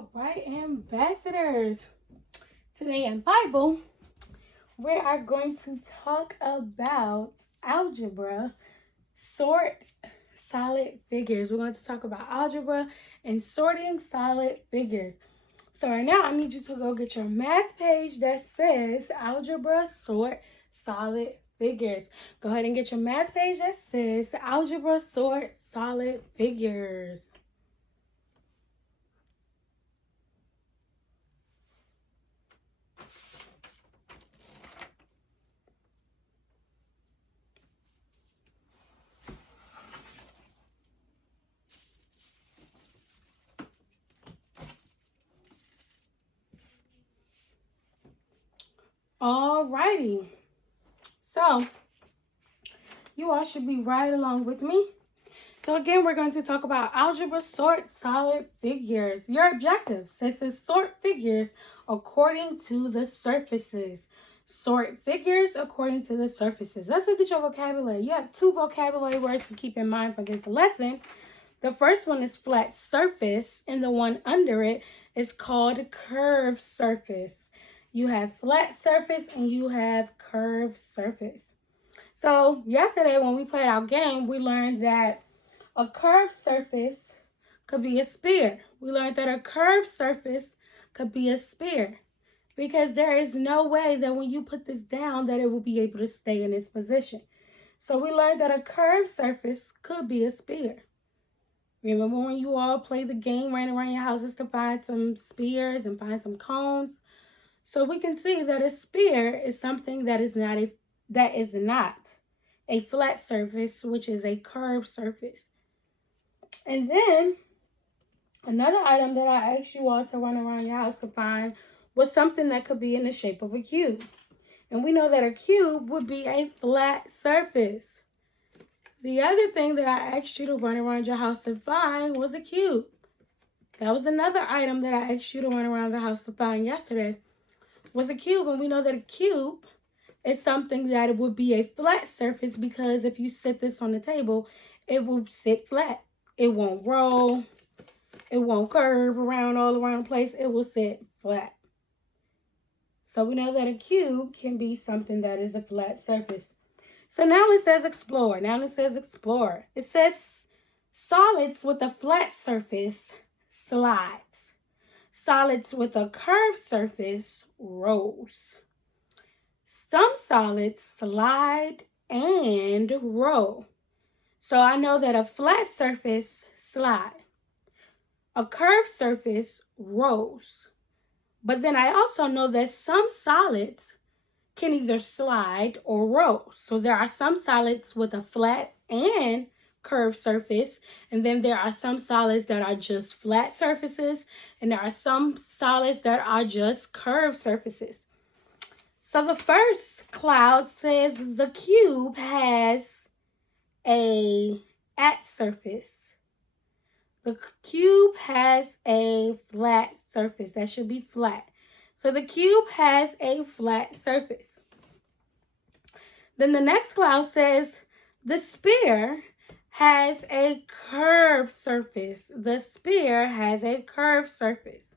All right, ambassadors. Today in Bible, we are going to talk about algebra, sort solid figures. We're going to talk about algebra and sorting solid figures. So right now, I need you to go get your math page that says algebra, sort solid figures. Go ahead and get your math page that says algebra, sort solid figures. Alrighty. So, you all should be right along with me. So again, we're going to talk about algebra, sort solid figures. Your objectives. This is sort figures according to the surfaces. Sort figures according to the surfaces. Let's look at your vocabulary. You have 2 vocabulary words to keep in mind for this lesson. The first one is flat surface, and the one under it is called curved surface. You have flat surface and you have curved surface. So yesterday when we played our game, we learned that a curved surface could be a sphere. We learned that a curved surface could be a sphere because there is no way that when you put this down that it will be able to stay in its position. So we learned that a curved surface could be a sphere. Remember when you all played the game, ran around your houses to find some spheres and find some cones? So we can see that a sphere is something that is not a flat surface, which is a curved surface. And then another item that I asked you all to run around your house to find was something that could be in the shape of a cube. And we know that a cube would be a flat surface. The other thing that I asked you to run around your house to find was a cube. That was another item that I asked you to run around the house to find yesterday, was a cube. And we know that a cube is something that it would be a flat surface because if you sit this on the table, it will sit flat. It won't roll. It won't curve all around the place. It will sit flat. So we know that a cube can be something that is a flat surface. So now it says explore. It says solids with a flat surface slides. Solids with a curved surface rolls. Some solids slide and roll. So I know that a flat surface slides. A curved surface rolls. But then I also know that some solids can either slide or roll. So there are some solids with a flat and curved surface, and then there are some solids that are just flat surfaces, and there are some solids that are just curved surfaces. So the first cloud says the cube has a at surface. The cube has a flat surface. That should be flat. So the cube has a flat surface. Then the next cloud says the sphere has a curved surface. The sphere has a curved surface.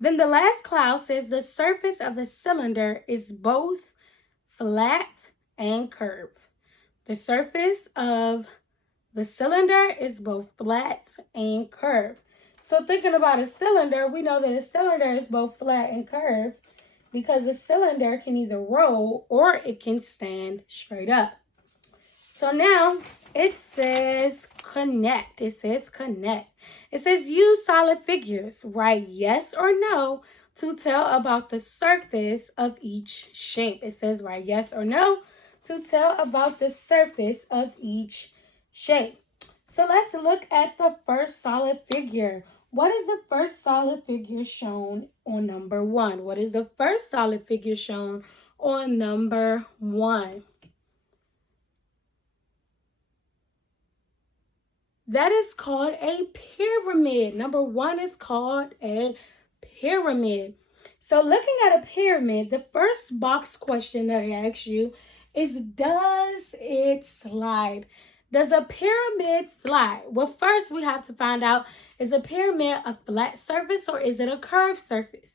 Then the last cloud says the surface of the cylinder is both flat and curved. The surface of the cylinder is both flat and curved. So thinking about a cylinder, we know that a cylinder is both flat and curved because a cylinder can either roll or it can stand straight up. So now it says connect. It says use solid figures. Write yes or no to tell about the surface of each shape. It says write yes or no to tell about the surface of each shape. So let's look at the first solid figure. What is the first solid figure shown on number 1? What is the first solid figure shown on number 1? That is called a pyramid. Number 1 is called a pyramid. So looking at a pyramid, the first box question that I ask you is, does it slide? Does a pyramid slide? Well, first we have to find out, is a pyramid a flat surface or is it a curved surface?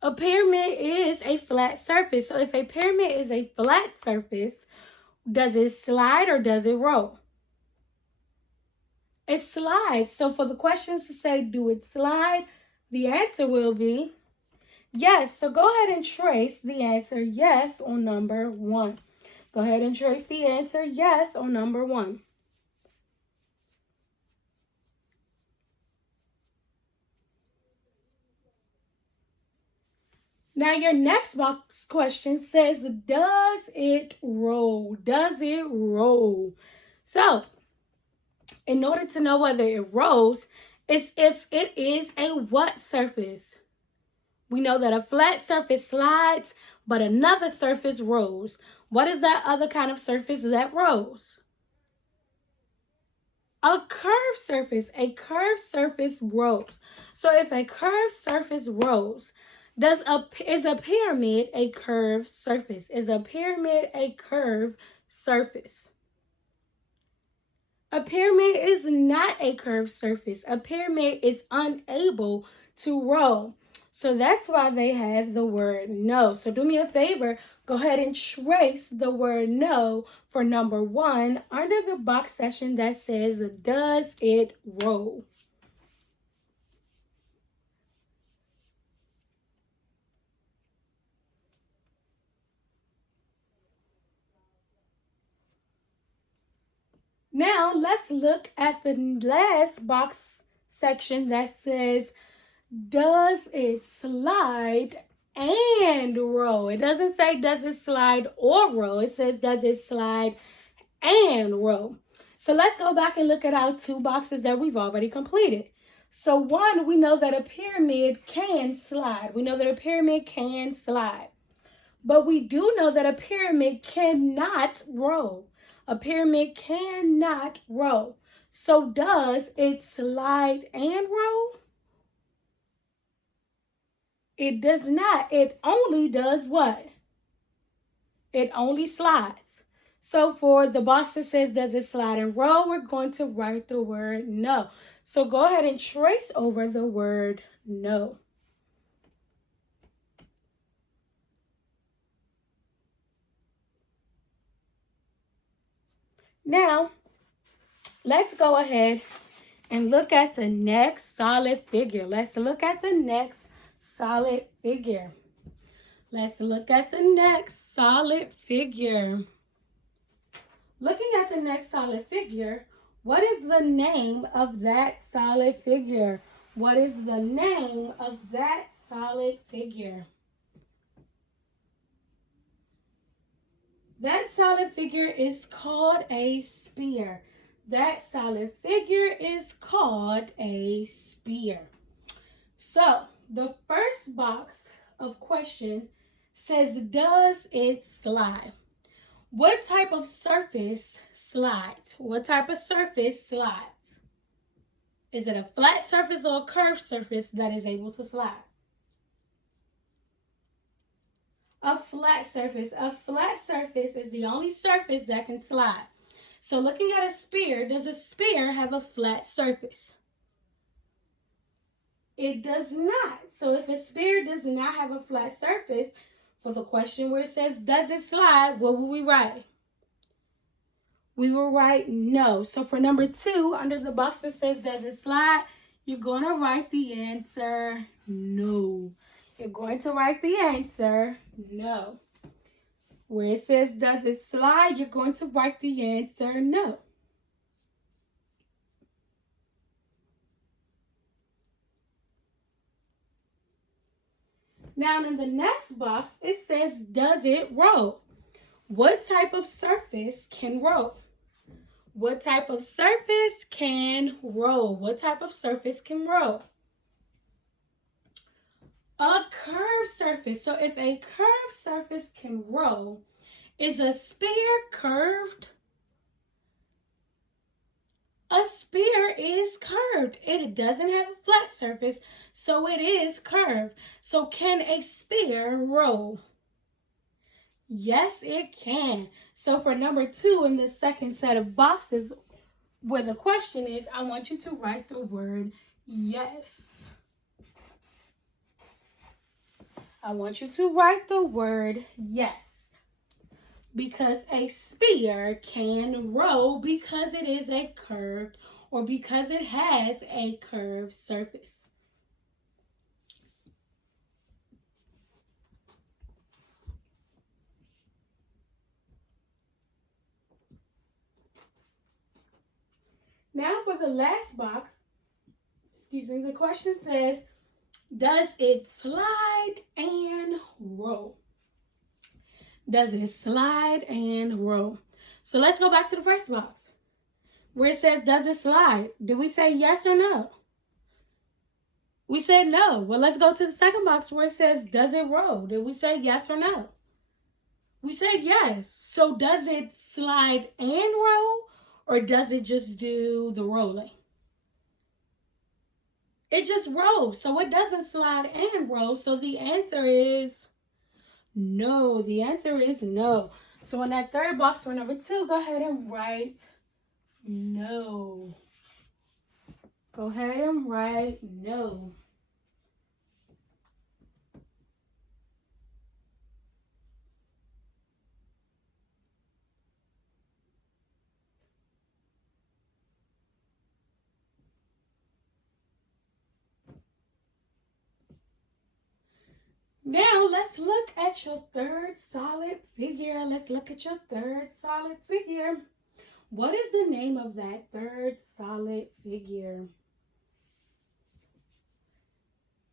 A pyramid is a flat surface. So if a pyramid is a flat surface, does it slide or does it roll? It slides. So for the questions to say, do it slide? The answer will be yes. So go ahead and trace the answer yes on number 1. Go ahead and trace the answer yes on number 1. Now your next box question says, does it roll? Does it roll? So in order to know whether it rolls, it's if it is a what surface? We know that a flat surface slides, but another surface rolls. What is that other kind of surface that rolls? A curved surface. A curved surface rolls. So if a curved surface rolls, is a pyramid a curved surface? Is a pyramid a curved surface? A pyramid is not a curved surface. A pyramid is unable to roll. So that's why they have the word no. So do me a favor, go ahead and trace the word no for number 1 under the box section that says, does it roll? Now let's look at the last box section that says, does it slide and roll? It doesn't say does it slide or roll. It says does it slide and roll. So let's go back and look at our 2 boxes that we've already completed. So 1, we know that a pyramid can slide. We know that a pyramid can slide. But we do know that a pyramid cannot roll. A pyramid cannot roll. So does it slide and roll? It does not. It only does what? It only slides. So for the box that says, does it slide and roll, we're going to write the word no. So go ahead and trace over the word no. Now, let's go ahead and look at the next solid figure. Let's look at the next solid figure. Let's look at the next solid figure. Looking at the next solid figure, what is the name of that solid figure? What is the name of that solid figure? That solid figure is called a sphere. That solid figure is called a sphere. So, the first box of question says, does it slide? What type of surface slides? What type of surface slides? Is it a flat surface or a curved surface that is able to slide? A flat surface. A flat surface is the only surface that can slide. So looking at a sphere, does a sphere have a flat surface? It does not. So if a sphere does not have a flat surface, for the question where it says, does it slide, what will we write? We will write no. So for number 2, under the box that says, does it slide, you're going to write the answer no. You're going to write the answer no. Where it says, does it slide, you're going to write the answer no. Now in the next box, it says, does it roll? What type of surface can roll? What type of surface can roll? What type of surface can roll? A curved surface. So if a curved surface can roll, is a sphere curved? A sphere is curved. It doesn't have a flat surface, so it is curved. So can a sphere roll? Yes, it can. So for number 2 in the second set of boxes where the question is, I want you to write the word yes. I want you to write the word yes. Because a sphere can roll because it is a curved or because it has a curved surface. Now for the last box, the question says, does it slide and roll? Does it slide and roll? So let's go back to the first box where it says, does it slide? Did we say yes or no? We said no. Well, let's go to the second box where it says, does it roll? Did we say yes or no? We said yes. So does it slide and roll, or does it just do the rolling? It just rolls. So it doesn't slide and roll. So the answer is no. The answer is no. So in that third box for number 2, go ahead and write no. Go ahead and write no. Now let's look at your third solid figure. Let's look at your third solid figure. What is the name of that third solid figure?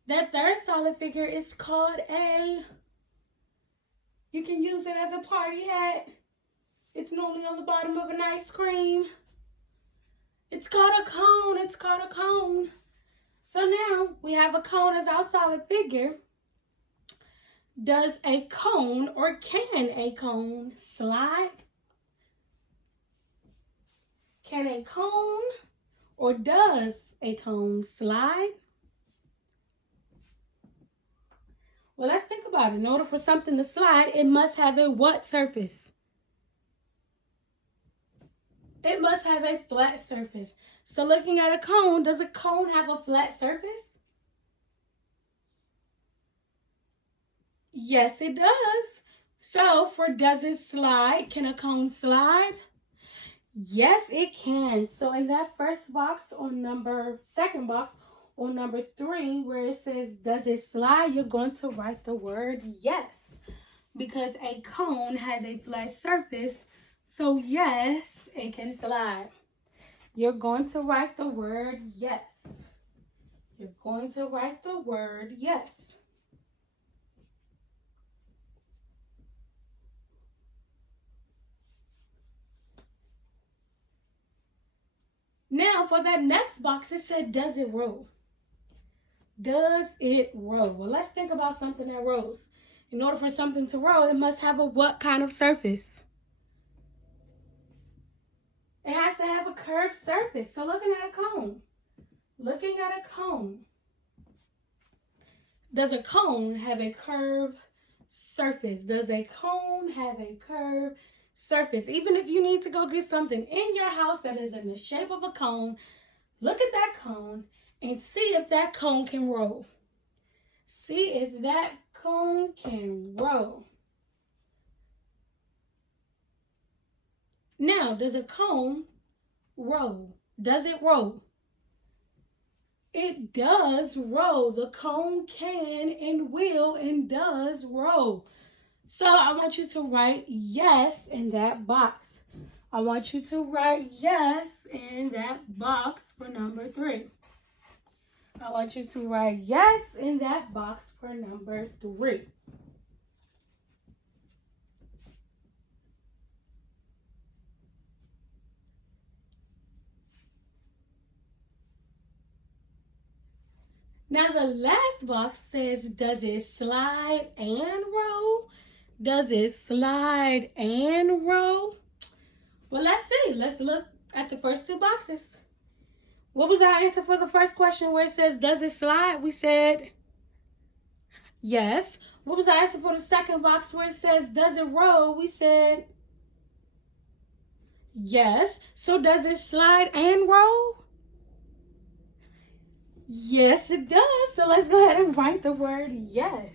That third solid figure is called you can use it as a party hat. It's normally on the bottom of an ice cream. It's called a cone. It's called a cone. So now we have a cone as our solid figure. Does a cone, or can a cone, slide? Can a cone, or does a cone slide? Well, let's think about it. In order for something to slide, it must have a what surface? It must have a flat surface. So looking at a cone, does a cone have a flat surface? Yes, it does. So for does it slide, can a cone slide? Yes, it can. So in that first box on second box on number 3, where it says, does it slide? You're going to write the word yes. Because a cone has a flat surface. So yes, it can slide. You're going to write the word yes. You're going to write the word yes. Now for that next box, it said, does it roll? Does it roll? Well, let's think about something that rolls. In order for something to roll, it must have a what kind of surface? It has to have a curved surface. So looking at a cone. Looking at a cone. Does a cone have a curved surface? Does a cone have a curved surface? Even if you need to go get something in your house that is in the shape of a cone, look at that cone and see if that cone can roll. See if that cone can roll. Now, does a cone roll? Does it roll? It does roll. The cone can and will and does roll. So I want you to write yes in that box. I want you to write yes in that box for number 3. I want you to write yes in that box for number 3. Now the last box says, does it slide and roll? Does it slide and roll? Well, let's see. Let's look at the first 2 boxes. What was our answer for the first question where it says, does it slide? We said Yes. What was I asking for the second box where it says, does it roll? We said, yes. So does it slide and roll? Yes, it does. So let's go ahead and write the word yes.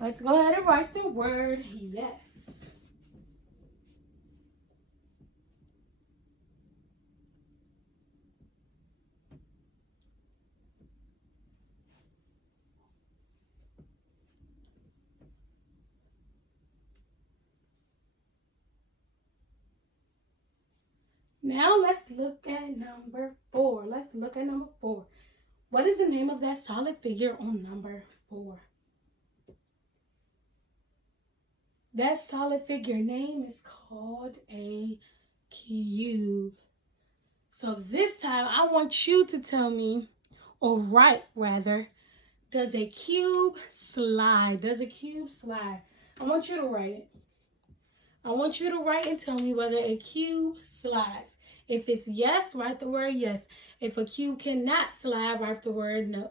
Let's go ahead and write the word yes. Now let's look at number 4. Let's look at number 4. What is the name of that solid figure on number 4? That solid figure name is called a cube. So this time I want you to tell me, or write rather, does a cube slide? Does a cube slide? I want you to write it. I want you to write and tell me whether a cube slides. If it's yes, write the word yes. If a cube cannot slide, write the word no.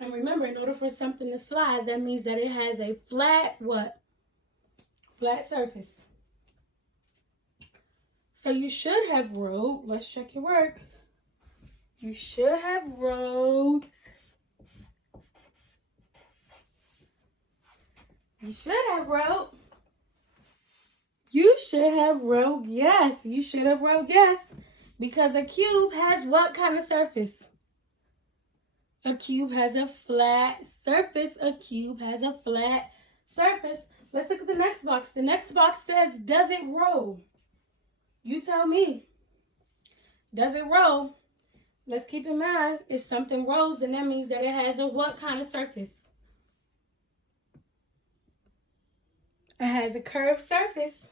And remember, in order for something to slide, that means that it has a flat what? Flat surface. So you should have wrote, let's check your work. You should have wrote, you should have wrote yes. You should have wrote yes. Because a cube has what kind of surface? A cube has a flat surface. A cube has a flat surface. Let's look at the next box. The next box says, does it roll? You tell me. Does it roll? Let's keep in mind, if something rolls, then that means that it has a what kind of surface? It has a curved surface.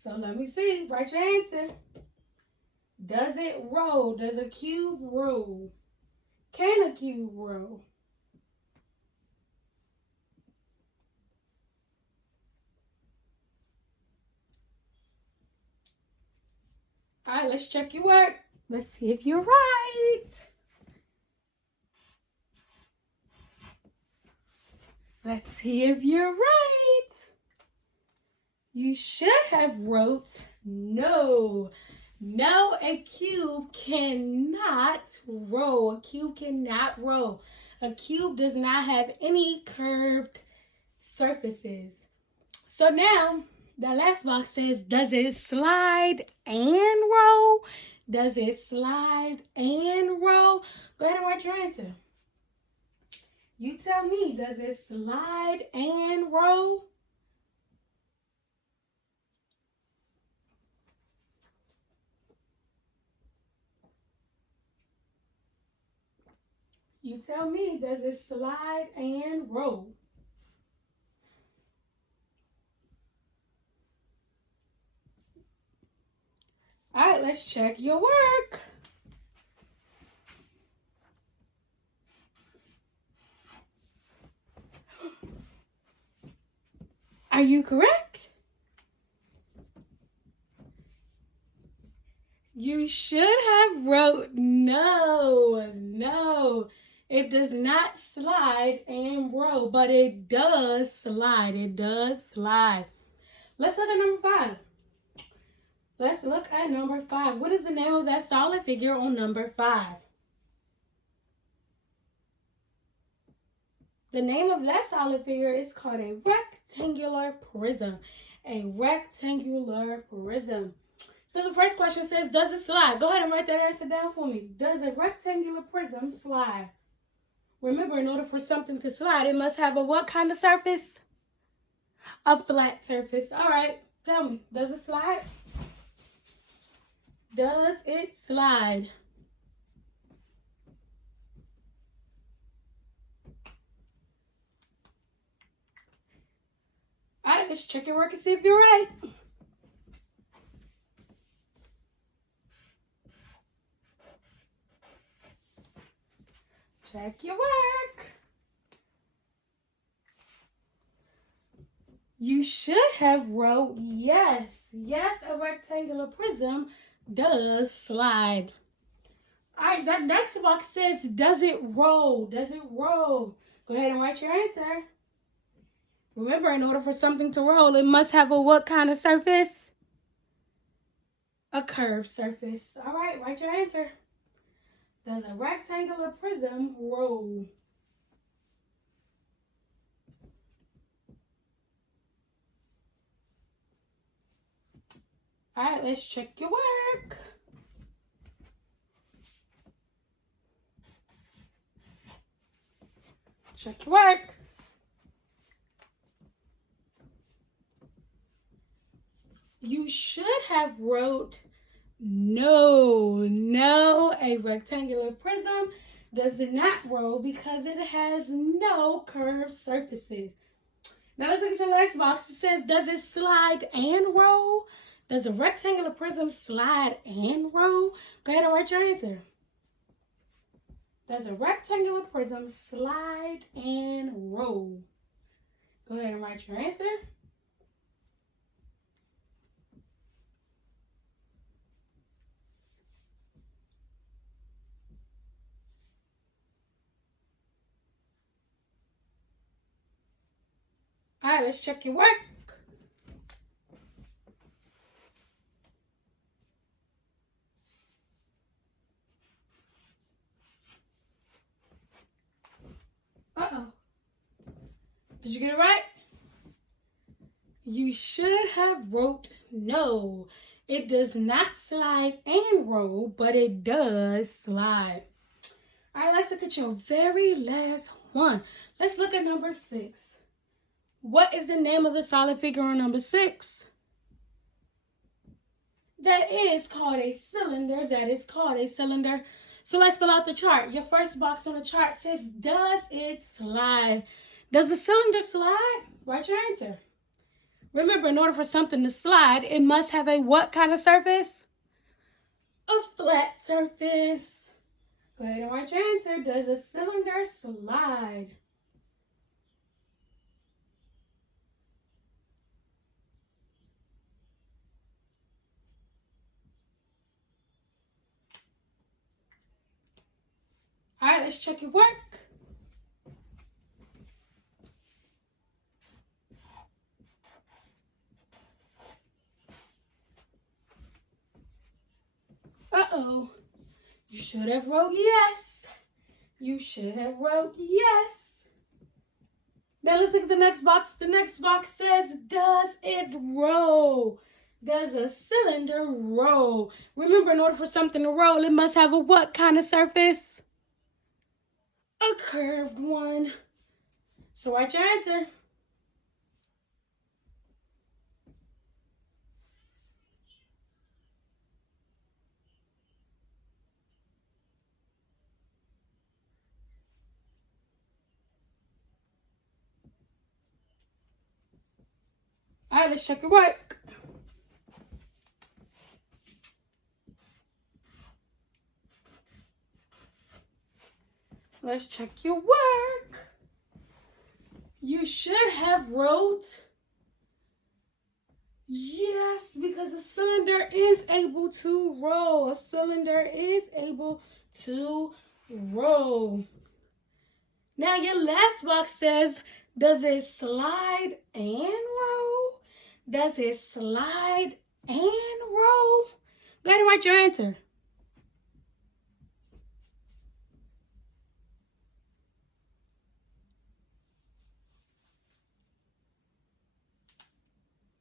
So let me see. Write your answer. Does it roll? Does a cube roll? Can a cube roll? All right, let's check your work. Let's see if you're right. Let's see if you're right. You should have wrote no. No, a cube cannot roll. A cube cannot roll. A cube does not have any curved surfaces. So now, the last box says, does it slide and roll? Does it slide and roll? Go ahead and write your answer. You tell me, does it slide and roll? You tell me, does it slide and roll? All right, let's check your work. Are you correct? You should have wrote no. No. It does not slide and roll, but it does slide. It does slide. Let's look at number 5. Let's look at number 5. What is the name of that solid figure on number 5? The name of that solid figure is called a rectangular prism. A rectangular prism. So the first question says, does it slide? Go ahead and write that answer down for me. Does a rectangular prism slide? Remember, in order for something to slide, it must have a what kind of surface? A flat surface. All right, tell me, does it slide? Does it slide? All right, let's check your work and see if you're right. Check your work. You should have wrote yes. Yes, a rectangular prism does slide. All right, that next box says, does it roll? Does it roll? Go ahead and write your answer. Remember, in order for something to roll, it must have a what kind of surface? A curved surface. All right, write your answer. Does a rectangular prism roll? All right, let's check your work. Check your work. You should have wrote no, a rectangular prism does not roll because it has no curved surfaces. Now let's look at your next box. It says, does it slide and roll? Does a rectangular prism slide and roll? Go ahead and write your answer. Does a rectangular prism slide and roll? Go ahead and write your answer. All right, let's check your work. Uh-oh. Did you get it right? You should have wrote no. It does not slide and roll, but it does slide. All right, let's look at your very last one. Let's look at number 6. What is the name of the solid figure on number 6? That is called a cylinder. That is called a cylinder. So let's fill out the chart. Your first box on the chart says, does it slide? Does the cylinder slide? Write your answer. Remember, in order for something to slide, it must have a what kind of surface? A flat surface. Go ahead and write your answer. Does a cylinder slide? All right, let's check your work. Uh-oh. You should have wrote yes. You should have wrote yes. Now let's look at the next box. The next box says, does it roll? Does a cylinder roll? Remember, in order for something to roll, it must have a what kind of surface? A curved one. So write your answer. All right, let's check your work. Let's check your work. You should have wrote yes, because a cylinder is able to roll. A cylinder is able to roll. Now your last box says, does it slide and roll? Does it slide and roll? Go ahead and write your answer.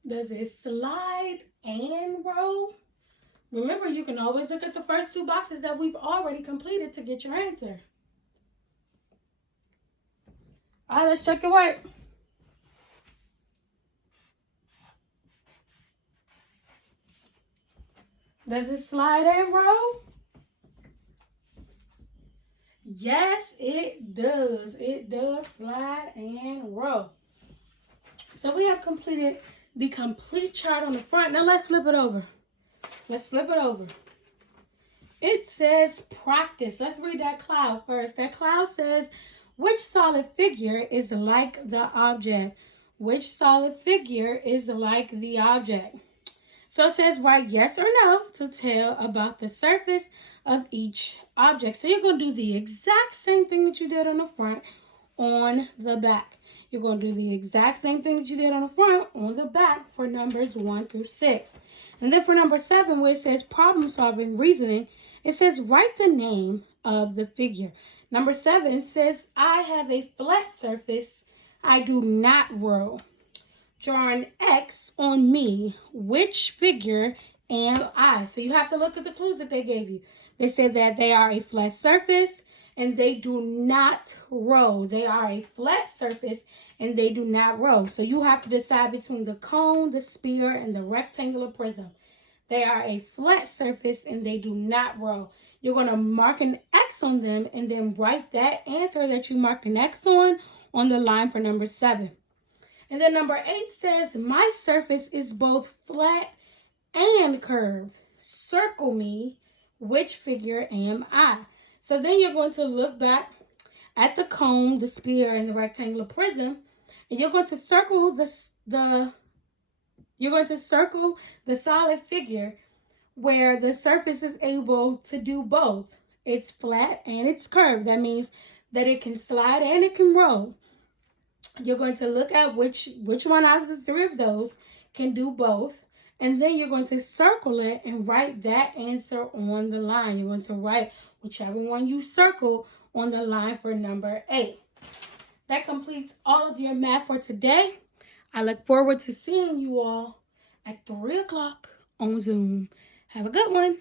Does it slide and roll? Remember, you can always look at the first 2 boxes that we've already completed to get your answer. All right, let's check your work. Does it slide and roll? Yes, it does. It does slide and roll. So we have completed the complete chart on the front. Now let's flip it over. Let's flip it over. It says practice. Let's read that cloud first. That cloud says, which solid figure is like the object? which solid figure is like the object. So it says write yes or no to tell about the surface of each object. So you're going to do the exact same thing that you did on the front on the back. You're going to do the exact same thing that you did on the front on the back for numbers 1 through 6. And then for number 7, where it says problem solving reasoning, it says write the name of the figure. Number 7 says I have a flat surface. I do not roll. Draw an X on me. Which figure am I? So you have to look at the clues that they gave you. They said that they are a flat surface and they do not roll. They are a flat surface and they do not roll. So you have to decide between the cone, the sphere, and the rectangular prism. They are a flat surface and they do not roll. You're going to mark an X on them and then write that answer that you marked an X on the line for number 7. And then number 8 says, my surface is both flat and curved. Circle me. Which figure am I? So then you're going to look back at the cone, the sphere, and the rectangular prism, and you're going to circle the solid figure where the surface is able to do both. It's flat and it's curved. That means that it can slide and it can roll. You're going to look at which one out of the 3 of those can do both. And then you're going to circle it and write that answer on the line. You're going to write whichever one you circle on the line for number 8. That completes all of your math for today. I look forward to seeing you all at 3 o'clock on Zoom. Have a good one.